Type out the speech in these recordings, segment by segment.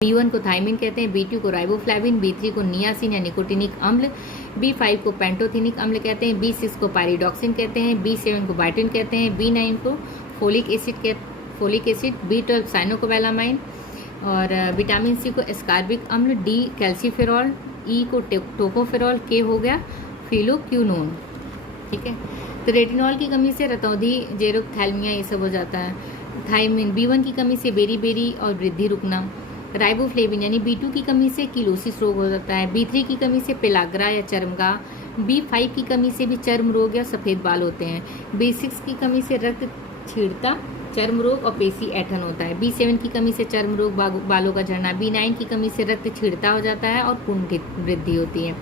B1 को thymine कहते हैं, B2 को राइबोफ्लेविन, B3 को नियासिन या निकोटिनिक अम्ल, B5 को पेंटोथेनिक अम्ल कहते हैं, B6 को पायरिडॉक्सिन कहते हैं, B7 को बाइटिन कहते हैं, B9 को फोलिक एसिड, B12 साइनोकोबालामाइन और विटामिन सी को एस्कार्बिक अम्ल, D कैल्सीफेरॉल, E को टोकोफेरॉल, K हो गया फिलोक्यूनोन। ठीक है, तो रेटिनॉल की कमी से रतौंधी, जेरोथैल्मिया ये सब हो जाता है। थाइमिन, B1 की कमी से बेरी और वृद्धि रुकना। राइबोफ्लेविन यानी B2 की कमी से किलोसिस रोग हो जाता है। B3 की कमी से पेलाग्रा या चर्मगाह। B5 की कमी से भी चर्म रोग या सफ़ेद बाल होते हैं। B6 की कमी से रक्त छीड़ता, चर्म रोग और पेशी ऐठन होता है। B7 की कमी से चर्म रोग, बालों का झड़ना। B9 की कमी से रक्त छीड़ता हो जाता है और पुण्य वृद्धि होती है।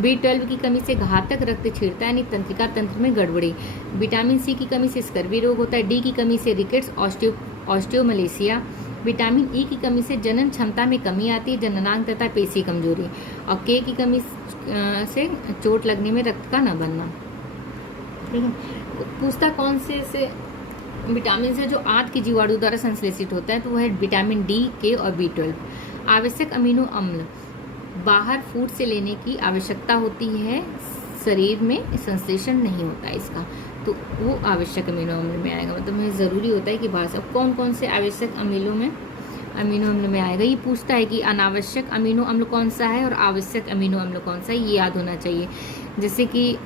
B12 की कमी से घातक रक्त छीड़ता यानी तंत्रिका तंत्र में गड़बड़ी। विटामिन सी की कमी से स्कर्वी रोग होता है। D की कमी से रिकेट्स, ऑस्टियोमलेशिया। विटामिन ई की कमी से जनन क्षमता में कमी आती है, जननांग तथा पेशी कमजोरी। और के की कमी से चोट लगने में रक्त का न बनना। ठीक है, पूछता कौन से विटामिन से जो आंत की जीवाणु द्वारा संश्लेषित होता है, तो वह है विटामिन डी, के और B12। आवश्यक अमीनो अम्ल बाहर फूड से लेने की आवश्यकता होती है, शरीर में संश्लेषण नहीं होता इसका, तो वो आवश्यक अमीनो अम्ल में आएगा। मतलब हमें ज़रूरी होता है कि बाहर से कौन कौन से आवश्यक अमीनो अम्ल में आएगा। ये पूछता है कि अनावश्यक अमीनो अम्ल कौन सा है और आवश्यक अमीनो अम्ल कौन सा है, ये याद होना चाहिए। जैसे कि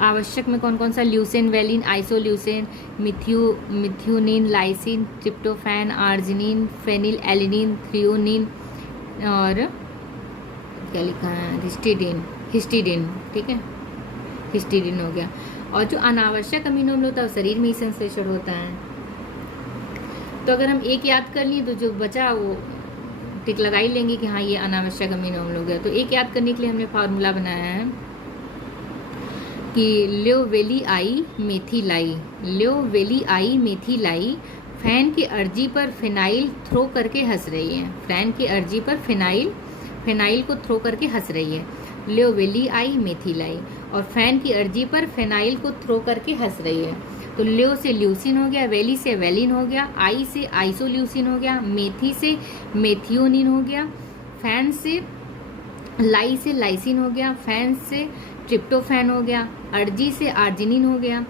आवश्यक में कौन कौन सा, leucine, valine, isoleucine, methionine, lysine, tryptophan, arginine, phenylalanine, threonine और क्या लिखा है, हिस्टीडिन। ठीक है, हिस्टीडिन हो गया। और जो अनावश्यक अमीनो अम्ल होता है वो शरीर में ही संश्लेषण होता है। तो अगर हम एक याद कर लिए तो जो बचा वो टिक लगा ही लेंगे कि हाँ ये अनावश्यक अमीनो अम्ल हो गया। तो एक याद करने के लिए हमने फार्मूला बनाया है कि ल्योवेलिआई मेथिलाई फैन की अर्जी पर फिनाइल थ्रो करके हंस रही है। फैन की अर्जी पर फिनाइल को थ्रो करके हंस रही है, ल्योवेलिआई मेथिलाई। और फैन की अर्जी पर फिनाइल को थ्रो करके हंस रही है। तो ल्यो से ल्यूसिन हो गया, वेली से वेलिन हो गया, आई से आइसोल्यूसिन हो गया, मेथी से मेथियोनिन हो गया, फैन से लाई से लाइसिन हो गया, फैन से ट्रिप्टोफैन हो गया, अर्जी से आर्जिनिन हो गया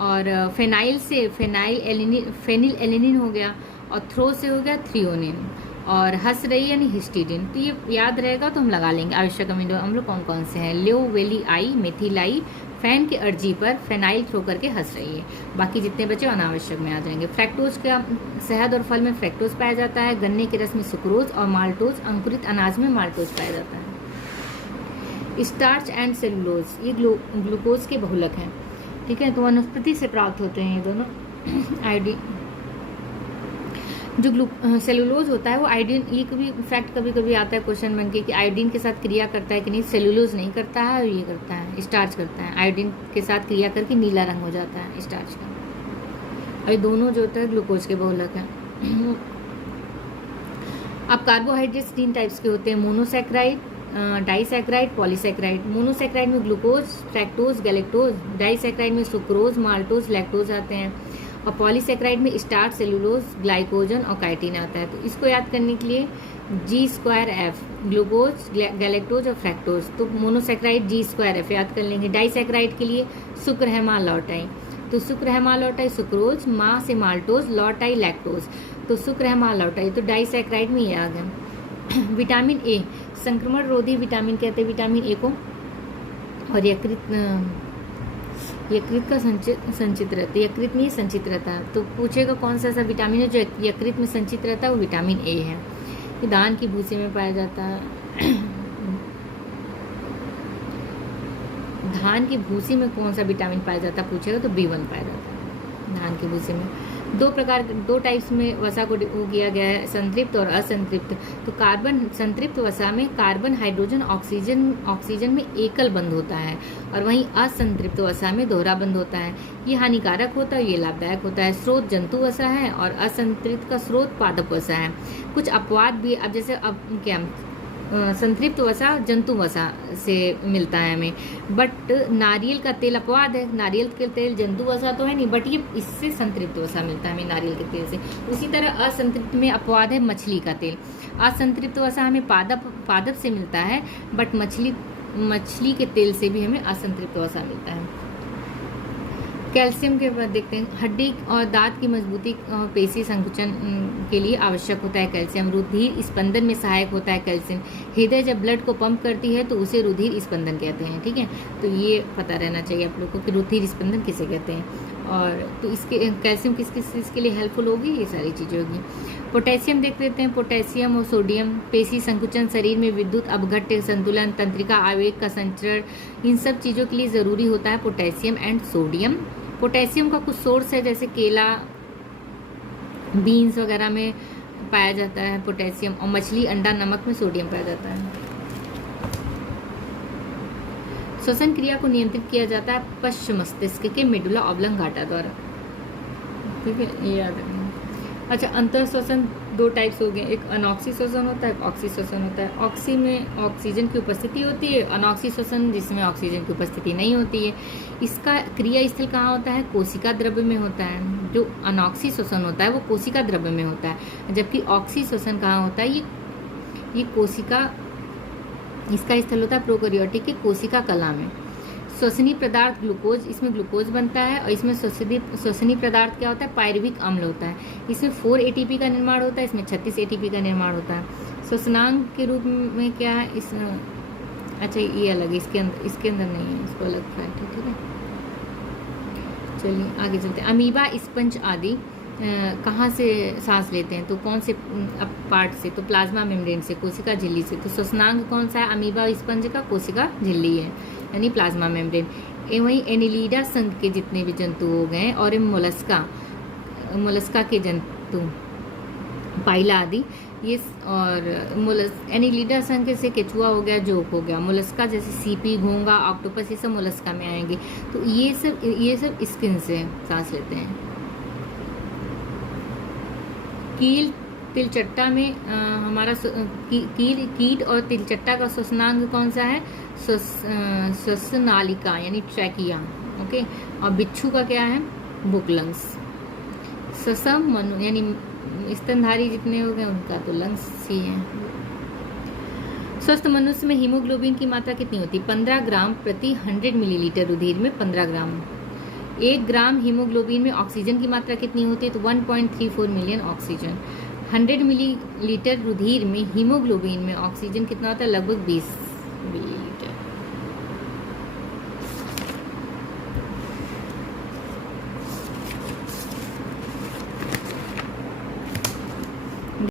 और फेनाइल से फेनिल एलिनिन हो गया और थ्रो से हो गया थ्रियोनिन और हंस रही यानी हिस्टीडिन। तो ये याद रहेगा तो हम लगा लेंगे आवश्यक अमीनो अम्ल कौन कौन से हैं। ल्योवेलिआई मेथिलाई फैन के अर्जी पर फेनाइल थ्रो करके हंस रही है। बाकी जितने बचे अनावश्यक में आ जाएंगे। फ्रैक्टोज का शहद और फल में फ्रैक्टोज पाया जाता है, गन्ने के रस में सुक्रोज और माल्टोज, अंकुरित अनाज में माल्टोज पाया जाता है। स्टार्च एंड सेलुलोज ये ग्लूकोज के बहुलक हैं। ठीक है, तो वनस्पति से प्राप्त होते हैं ये दोनों। आयोडीन जो सेलुलोज होता है वो आयोडीन, ये कभी कभी आता है क्वेश्चन बन के कि आयोडीन के साथ क्रिया करता है कि नहीं। सेलुलोज नहीं करता है और ये करता है, स्टार्च करता है। आयोडीन के साथ क्रिया करके नीला रंग हो जाता है स्टार्च का। और ये दोनों जो होता है ग्लूकोज के बहुलक हैं। अब कार्बोहाइड्रेट्स 3 टाइप्स के होते हैं, मोनोसैक्राइड, डाइसैक्राइड, पॉलीसैक्राइड। मोनोसैक्राइड में ग्लूकोज, फ्रैक्टोज, गैलेक्टोज, डाइसैक्राइड में सुक्रोज, माल्टोज, लैक्टोज आते हैं और पॉलीसैक्राइड में स्टार्च, सेलुलोज, ग्लाइकोजन और काइटिन आता है। तो इसको याद करने के लिए G2F ग्लूकोज, गैलेक्टोज और फ्रैक्टोज। तो मोनोसैक्राइड G2F याद कर लेंगे। डाइसैक्राइड के लिए शुक्र है माँ लौटाई, तो शुक्र है माँ लौटाई सुक्रोज, माँ से माल्टोज, लौटाई लैक्टोज, तो शुक्र है माँ लौटाई। तो डाइसैक्राइड में ये आ गया। विटामिन ए संक्रमण रोधी विटामिन कहते हैं विटामिन ए को। और यकृत का संचित रहता है, यकृत में संचित रहता है। तो पूछेगा कौन सा ऐसा विटामिन है जो यकृत में संचित रहता है, वो विटामिन ए है। ये धान की भूसी में पाया जाता है। धान की भूसी में कौन सा विटामिन पाया जाता है पूछेगा तो B1 पाया जाता है धान की भूसी में। दो टाइप्स में वसा को किया गया है, संतृप्त और असंतृप्त। तो संतृप्त वसा में कार्बन, हाइड्रोजन, ऑक्सीजन में एकल बंध होता है और वहीं असंतृप्त वसा में दोहरा बंध होता है। ये हानिकारक होता है, ये लाभदायक होता है। स्रोत जंतु वसा है और असंतृप्त का स्रोत पादप वसा है। कुछ अपवाद भी, अब जैसे अब क्या संतृप्त वसा जंतु वसा से मिलता है हमें, बट नारियल का तेल अपवाद है, नारियल के तेल जंतु वसा तो है नहीं, बट ये इससे संतृप्त वसा मिलता है हमें नारियल के तेल से। उसी तरह असंतृप्त में अपवाद है मछली का तेल। असंतृप्त वसा हमें पादप से मिलता है, बट मछली के तेल से भी हमें असंतृप्त वसा मिलता है। कैल्शियम के बाद देखते हैं, हड्डी और दांत की मजबूती और पेशी संकुचन के लिए आवश्यक होता है कैल्शियम। रुधिर स्पंदन में सहायक होता है कैल्शियम। हृदय जब ब्लड को पंप करती है तो उसे रुधिर स्पंदन कहते हैं, ठीक है। तो ये पता रहना चाहिए आप लोगों को कि रुधिर स्पंदन किसे कहते हैं। और तो इसके कैल्शियम किस किस चीज़ के लिए हेल्पफुल होगी, ये सारी चीज़ें होगी। पोटेशियम देख लेते हैं। पोटेशियम और सोडियम पेशी संकुचन, शरीर में विद्युत अपघट्य संतुलन, तंत्रिका आवेग का संचरण, इन सब चीज़ों के लिए ज़रूरी होता है पोटेशियम एंड सोडियम। पोटेशियम का कुछ सोर्स है, जैसे केला, बीन्स वगैरह में पाया जाता है पोटेशियम, और मछली, अंडा, नमक में सोडियम पाया जाता है। श्वसन क्रिया को नियंत्रित किया जाता है पश्च मस्तिष्क के मेडुला ऑब्लंगाटा द्वारा, ठीक है, ये याद रखना। अच्छा, अंतर श्वसन दो टाइप्स हो गए, एक अनॉक्सी श्वसन होता है, एक ऑक्सी श्वसन होता है। ऑक्सी में ऑक्सीजन की उपस्थिति होती है, अनॉक्सी श्वसन जिसमें ऑक्सीजन की उपस्थिति नहीं होती है। इसका क्रिया स्थल कहाँ होता है, कोशिका द्रव्य में होता है। जो अनॉक्सी श्वसन होता है वो कोशिका द्रव्य में होता है, जबकि ऑक्सी श्वसन कहाँ होता है, ये कोशिका, इसका स्थल होता है प्रोकैरियोटिक की कोशिका कला में। श्वसनीय पदार्थ ग्लूकोज, इसमें ग्लूकोज बनता है, और इसमें श्वसनीय पदार्थ क्या होता है, पायरुविक अम्ल होता है। इसमें 4 ATP का निर्माण होता है, इसमें 36 ATP का निर्माण होता है। श्वसनांग के रूप में क्या है इस, अच्छा ये अलग है, इसके अंदर नहीं है, इसको अलग फैक्ट है, ठीक है। चलिए आगे चलते हैं। अमीबा, स्पंज आदि कहाँ से सांस लेते हैं, तो कौन से पार्ट से, तो प्लाज्मा मेम्ब्रेन से, कोशिका झिल्ली से। तो श्वसनांग कौन सा है, अमीबा स्पंज का, कोशिका झिल्ली है, यानी प्लाज्मा मेम्ब्रेन। वहीं एनिलीडा संघ के जितने भी जंतु हो गए, और मोलस्का के जंतु, पाइला आदि, ये, और एनिलीडा संघ से केचुआ हो गया, जोक हो गया। मोलस्का जैसे सीपी, घोंगा, ऑक्टोपस, ये सब मोलस्का में आएंगे। तो ये सब स्किन से सांस लेते हैं। कील, तिलचट्टा में हमारा कीट और तिलचट्टा का श्वसनांग कौन सा है, श्वसनालिका यानी ट्रैकिया, ओके। और बिच्छू का क्या है, बुकलंग्स। ससम मनु यानी स्तनधारी जितने हो गए उनका तो लंग्स ही है। स्वस्थ मनुष्य में हीमोग्लोबिन की मात्रा कितनी होती है, 15 ग्राम प्रति 100 मिलीलीटर। रुधिर में 15 ग्राम। 1 ग्राम हीमोग्लोबिन में ऑक्सीजन की मात्रा कितनी होती है, तो 1.34 मिलियन ऑक्सीजन। 100 मिलीलीटर रुधिर में हीमोग्लोबिन में ऑक्सीजन कितना होता है, लगभग 20 मिलीलीटर।